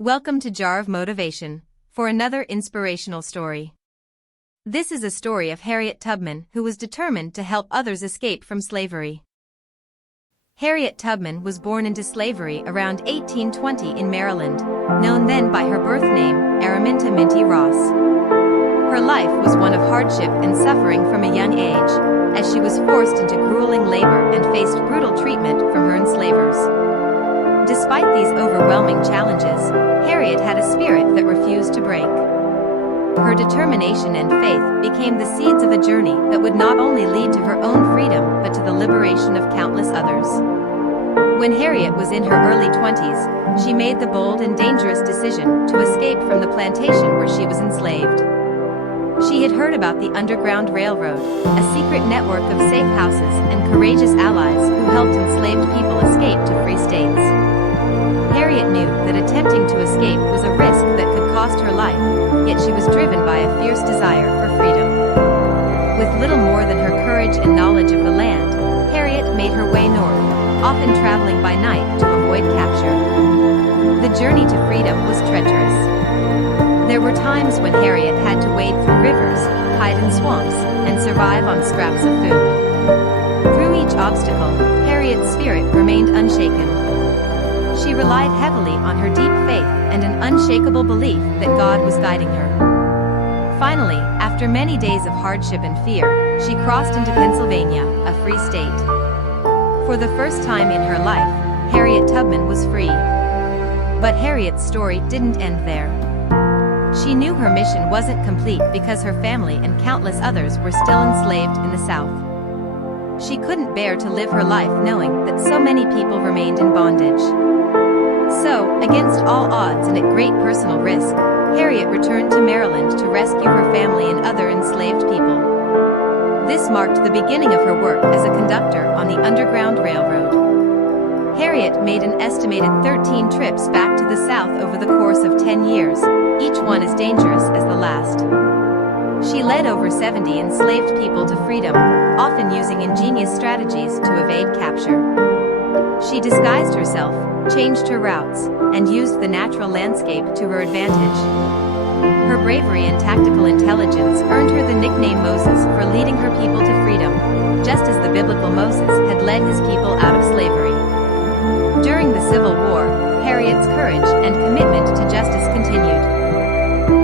Welcome to Jar of Motivation, for another inspirational story. This is a story of Harriet Tubman, who was determined to help others escape from slavery. Harriet Tubman was born into slavery around 1820 in Maryland, known then by her birth name, Araminta Minty Ross. Her life was one of hardship and suffering from a young age, as she was forced into grueling labor and faced brutal treatment from her enslavers. Despite these overwhelming challenges, Harriet had a spirit that refused to break. Her determination and faith became the seeds of a journey that would not only lead to her own freedom but to the liberation of countless others. When Harriet was in her early 20s, she made the bold and dangerous decision to escape from the plantation where she was enslaved. She had heard about the Underground Railroad, a secret network of safe houses and courageous allies who helped enslaved people escape to free states. Harriet knew that attempting to escape was a risk that could cost her life, yet she was driven by a fierce desire for freedom. With little more than her courage and knowledge of the land, Harriet made her way north, often traveling by night to avoid capture. The journey to freedom was treacherous. There were times when Harriet had to wade through rivers, hide in swamps, and survive on scraps of food. Through each obstacle, Harriet's spirit remained unshaken. She relied heavily on her deep faith and an unshakable belief that God was guiding her. Finally, after many days of hardship and fear, she crossed into Pennsylvania, a free state. For the first time in her life, Harriet Tubman was free. But Harriet's story didn't end there. She knew her mission wasn't complete because her family and countless others were still enslaved in the South. She couldn't bear to live her life knowing that so many people remained in bondage. So, against all odds and at great personal risk, Harriet returned to Maryland to rescue her family and other enslaved people. This marked the beginning of her work as a conductor on the Underground Railroad. Harriet made an estimated 13 trips back to the South over the course of 10 years, each one as dangerous as the last. She led over 70 enslaved people to freedom, often using ingenious strategies to evade capture. She disguised herself, changed her routes, and used the natural landscape to her advantage. Her bravery and tactical intelligence earned her the nickname Moses for leading her people to freedom, just as the biblical Moses had led his people out of slavery. During the Civil War, Harriet's courage and commitment to justice continued.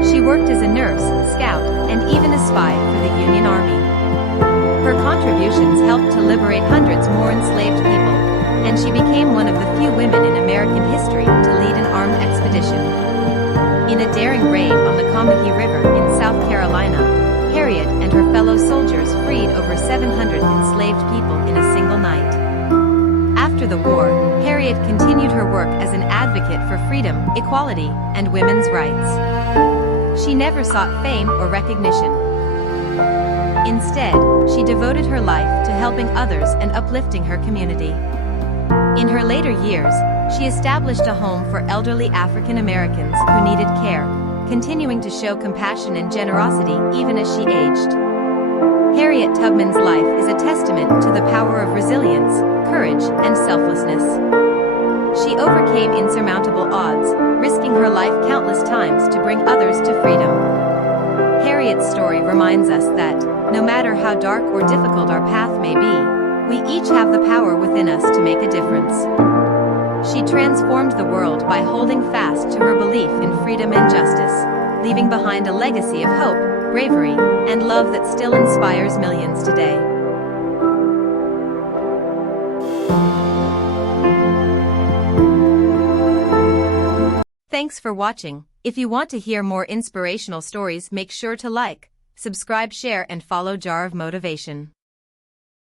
She worked as a nurse, scout, and even a spy for the Union Army. Her contributions helped to liberate hundreds more enslaved people, and she became one of the few women in American history to lead an armed expedition. In a daring raid on the Combahee River in South Carolina, Harriet and her fellow soldiers freed over 700 enslaved people in a single night. After the war, Harriet continued her work as an advocate for freedom, equality, and women's rights. She never sought fame or recognition. Instead, she devoted her life to helping others and uplifting her community. In her later years, she established a home for elderly African Americans who needed care, continuing to show compassion and generosity even as she aged. Harriet Tubman's life is a testament to the power of resilience, courage, and selflessness. She overcame insurmountable odds, risking her life countless times to bring others to freedom. Harriet's story reminds us that, no matter how dark or difficult our path may be, we each have the power within us to make a difference. She transformed the world by holding fast to her belief in freedom and justice, leaving behind a legacy of hope, bravery, and love that still inspires millions today. Thanks for watching. If you want to hear more inspirational stories, make sure to like, subscribe, share, and follow Jar of Motivation.